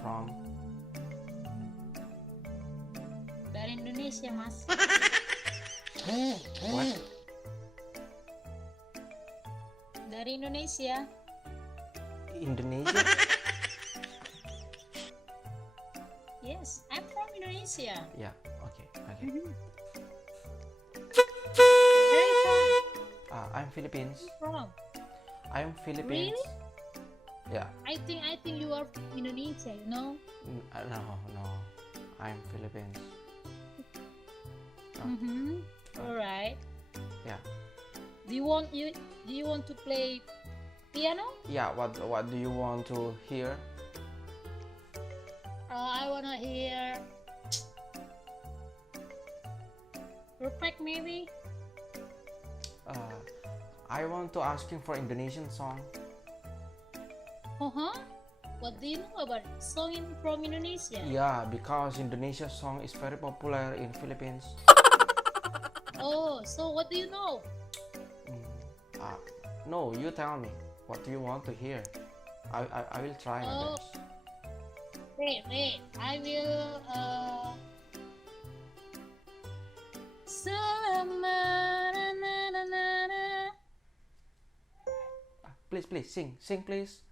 from? Dari Indonesia, Mas. What? Dari Indonesia. Indonesia? Yes, I'm from Indonesia. Yeah, okay. Where are you from? I'm Philippines. From? I'm Philippines. Really? Yeah. I think you are from Indonesia, you know? No. I'm Philippines. No. Alright. Yeah. Do you want to play piano? Yeah. What do you want to hear? I wanna hear perfect maybe. I want to asking for Indonesian song. What do you know about song from Indonesia? Yeah, because Indonesia song is very popular in Philippines. Oh, so what do you know? No, you tell me. What do you want to hear? I will try my best. Wait. I will Selama Please sing please.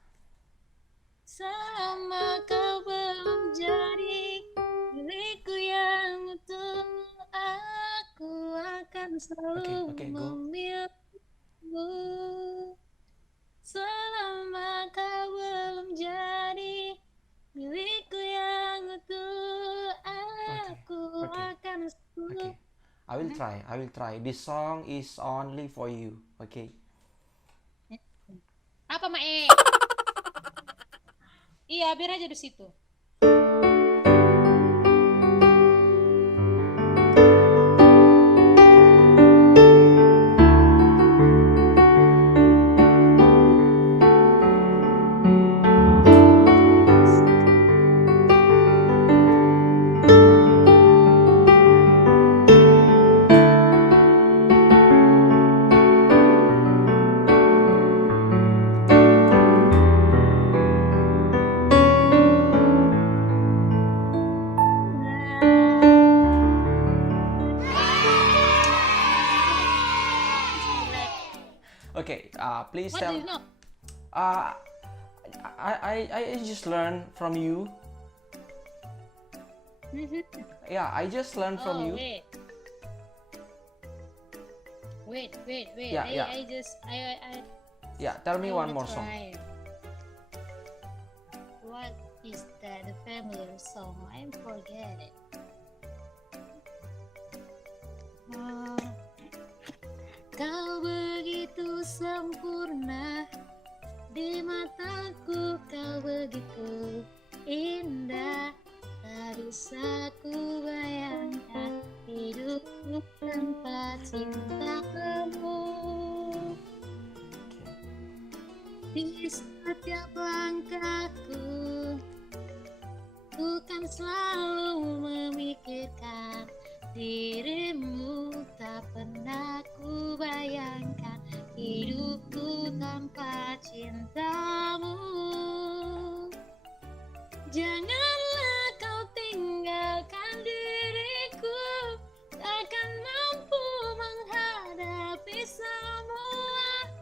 Selama kau belum jadi milikku yang utuh, aku akan selalu Okay, go. memilihmu. Selama kau belum jadi milikku yang utuh, aku akan selalu. Okay. I will try. This song is only for you. Okay. Apa Mae? Iya, biar aja di situ. Okay. Please What tell. do you know? I just learned from you. Yeah, I just learned from you. Wait. Yeah. Yeah, tell me I one wanna more song. try. What is that? The familiar song? I forget it. Kau begitu sempurna di mataku, kau begitu indah, tak bisa ku bayangkan hidupku tanpa cintamu. Di setiap langkahku, ku kan selalu memikirkan dirimu, tak pernah ku bayangkan hidupku tanpa cintamu. Janganlah kau tinggalkan diriku, takkan mampu menghadapi semua.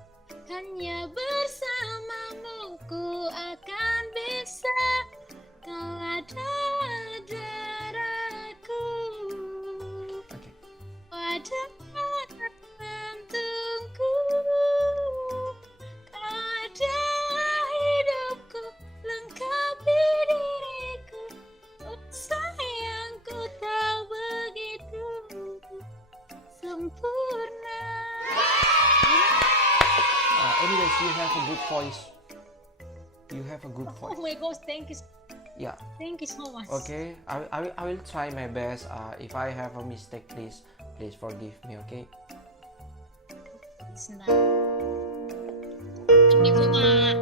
Hanya bersamamu ku akan bisa, kau adalah darahku. Wajah gantungku, kau adalah hidupku, lengkapi diriku. Oh sayangku, tak begitu sempurna. Anyways, you have a good voice. You have a good voice. Oh my gosh, thank you. Yeah. Thank you so much. Okay. I will try my best. If I have a mistake, please forgive me. Okay. It's not. Thank you so much.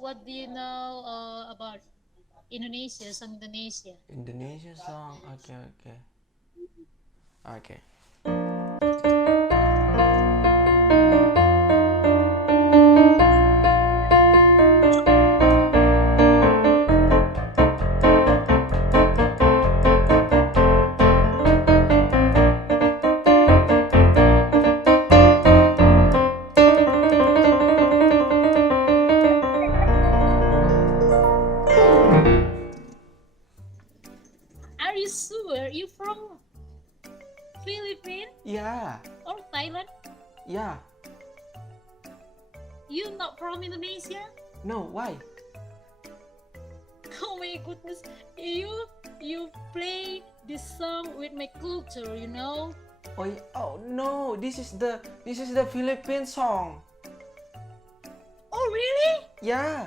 what do you know about Indonesia, song Indonesia? Indonesia song. Okay, okay. Okay. Are you sure you from Philippines Yeah, or Thailand? yeah. You not from Indonesia? No, why? Oh my goodness, you play this song with my culture, you know? Oh, oh no, this is the Philippine song. Oh really? Yeah.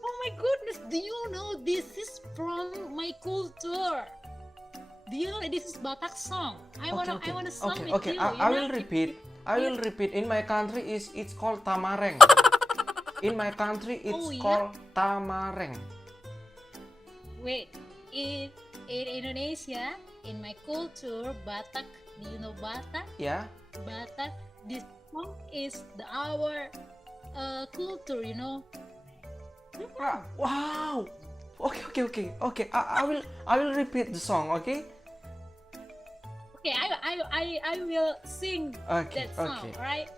Oh my goodness, do you know this is from my culture? Do you know that this is Batak song? I wanna song Okay, with okay. you. I You will know? repeat. I will repeat. In my country it's called tamareng. In my country it's Oh, yeah? called tamareng. Wait, in Indonesia, in my culture, Batak. Do you know Batak? Yeah. Batak. This song is our culture, you know. Wow. Okay. I will repeat the song. Okay. Okay, I will sing Okay. that song, Okay. alright?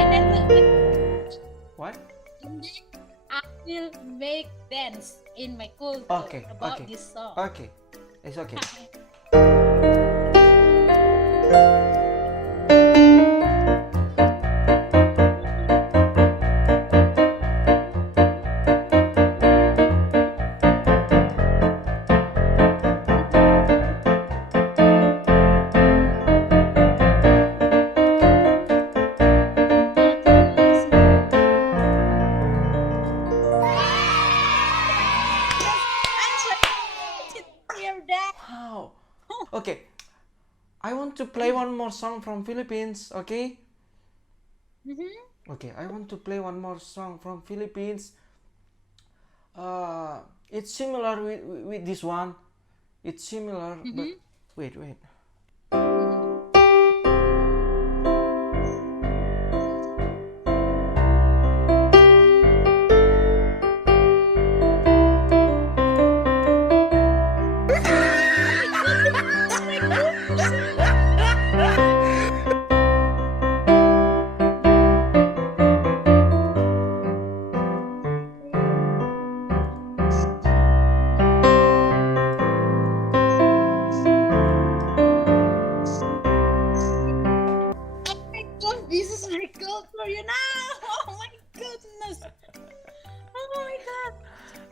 And then What? and then I will make dance in my culture Okay. about Okay. this song. Okay. It's okay. I'm so excited to hear that. Wow. Okay. I want to play one more song from Philippines. Okay. Mm-hmm. Okay. I want to play one more song from Philippines. It's similar with this one. It's similar, but Mm-hmm. wait. That's my culture song. My God, this is my culture, you know. Oh my goodness. Oh my God.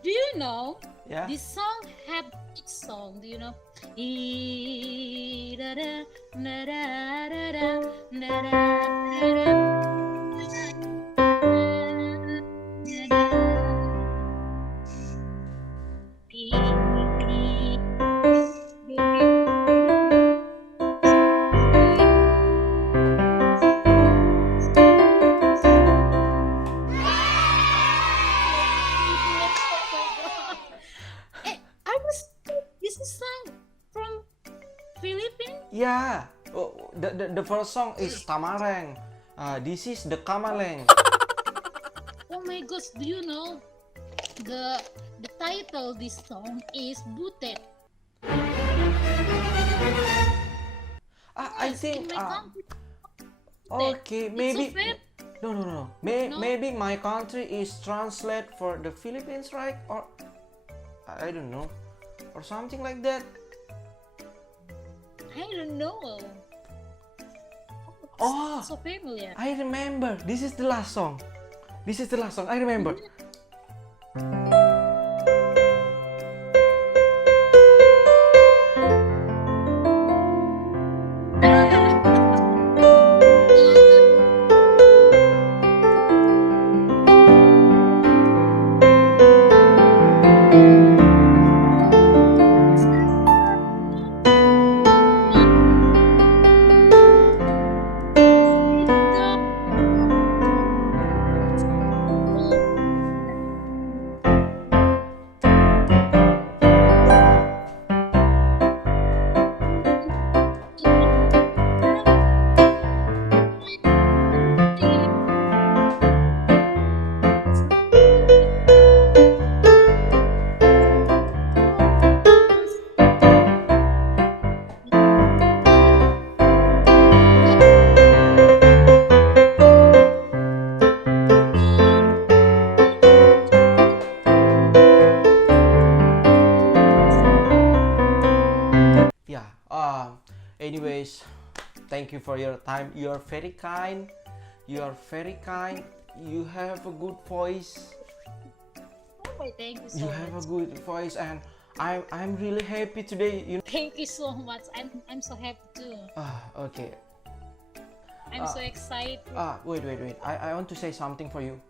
Do you know Yeah. this song have big song? Do you know? E da da da da da da da da da I was this is song from Philippines. Yeah. Oh, the first song is Tamareng. This is the Kamaleng. Oh my gosh, do you know the title this song is Butet. I Yes, think. in my country. Okay, It's so maybe. famous. No. No? Maybe my country is translate for the Philippines, right? Or I don't know, or something like that. I don't know. Oh, So familiar. I remember. This is the last song. I remember. thank you for your time. You are very kind. You are very kind. You have a good voice. Oh, thank you so You have a much. good voice, and I'm really happy today. Thank you so much. I'm so happy too. Okay. I'm so excited. Wait. I want to say something for you.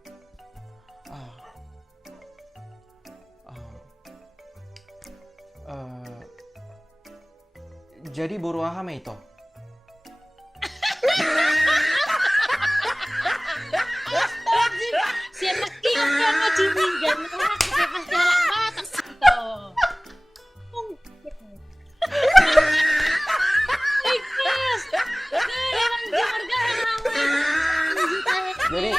Jadi buru aham itu. Siapa kira mau cibingan? Siapa salah batak itu? Ikhlas. Emang jamar garam. Jadi,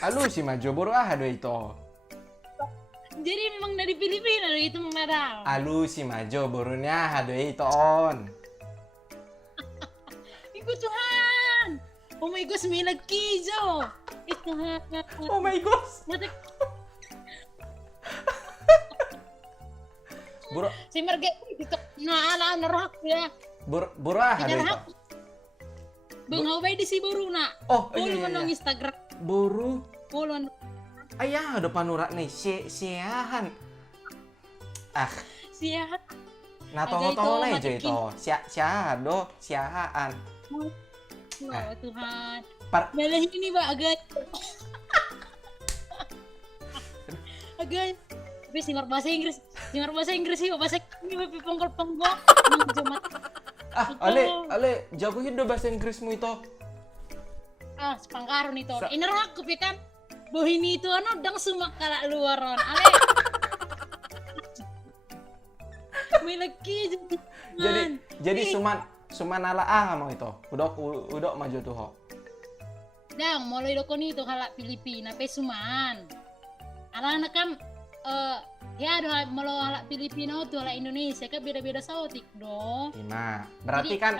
alu si Majo buru aha do itu. Jadi memang dari Filipina loh itu mengadang. Alu si Majo burunya aha do itu on. Ikut Tuhan. Oh my gosh, may nagkijo. Tuhan. Oh my gosh. Buru Si Marga itu naalaan narak ya. buru aha do itu. Narak. Bang Haway di si Buru na. Oh, Follow iya. mo ng Instagram. Buru. Follow. Ayah ada panurak nih siahan. Siya. Nah Agay toho to, na itu matikin. siahaan. Oh Tuhan. Par Dalahin ini ba agad? Agad. Tapi simar bahasa Inggris. Simar bahasa Inggris sih, bahasa ini may pipongkol-ponggol. Jumat. ale jagoin do bahasa Inggrismu itu. Sepangkaron ito. Sa- Inarak ko pikan. Buhin itu ano dang sumakala luaron. Ale. May lagi Jadi suman ala mo itu. Udok maju tuh ho. Dang, mulai doko nito kala Pilipina pe suman. Ala na kam ya ada malo ala Pilipina to ala Indonesia ka beda-beda sautik do. Nah, berarti Jadi, kan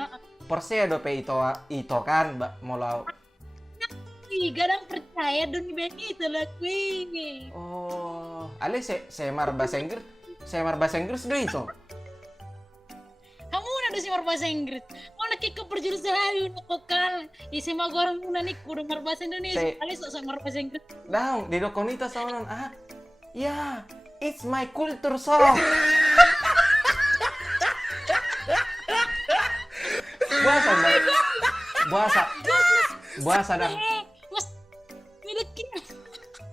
porse do pe itu kan mau gadang percaya dun benito lah kuwi. oh, ale semar bahasa Inggris do itu. Kamu na do si bahasa Inggris. Mau nakik ke perjurusan hayu nakokal. Isi magorong muna nik kudu bahasa Indonesia. Ali sok bahasa Inggris. Daung di dokonita sonon ya, it's my culture song.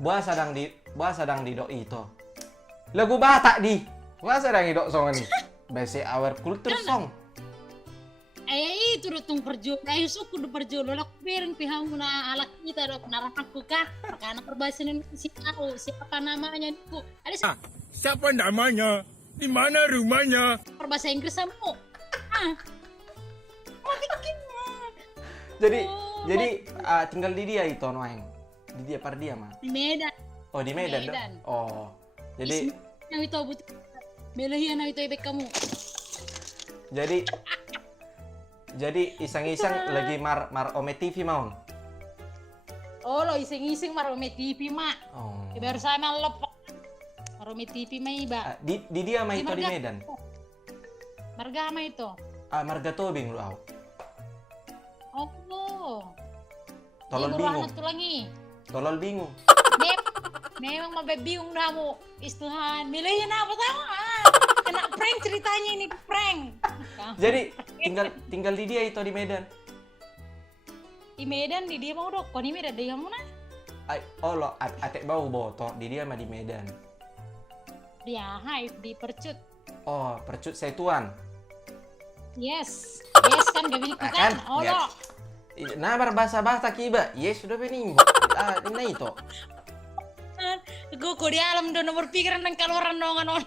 Buah sadang di dok itu. Lagu Batak di. Buah sadang di dok song ini. Base our culture song. Ay itu datang perjuang. Ay suku do perjuang. Lak piring pihang na alak kita do naraku ka. Karena perbahasa Indonesia tahu siapa namanya niku. Ada Siapa namanya? Di mana rumahnya? perbahasa Inggris kamu. Jadi tinggal di dia itu noeng. Di dia par dia mah. Di Medan. Oh di Medan. Medan. Oh. Jadi Yang itu but. Belahian na itu ibek kamu. Jadi iseng-iseng lagi mar Ome TV mau. Oh lo ising-ising marome TV mak. Oh. Baru sama lop. Marome TV mah iba. Di dia mah Di itu di Marga. Medan. Marga mah itu. Marga Tobing lu au. Oh. Tolol bingung. Tolol bingung. Memang mabebiyong na mo. Istuhan. Milih na apa tahu kena prank ceritanya ini prank. Jadi tinggal di dia itu di Medan. Di Medan di dia mau dok. Kau di Medan dia mau na? Oh lo atek bau boto di dia mah di Medan. Dia hype di Percut. Oh percut setuan. Yes kan gak bilik kan? Kan? Oh Ya. lo. Nah berbahasa kiba. Yes sudah bening. Ini itu. Gue di alam do nomor pikiran dan keluaran dongan on.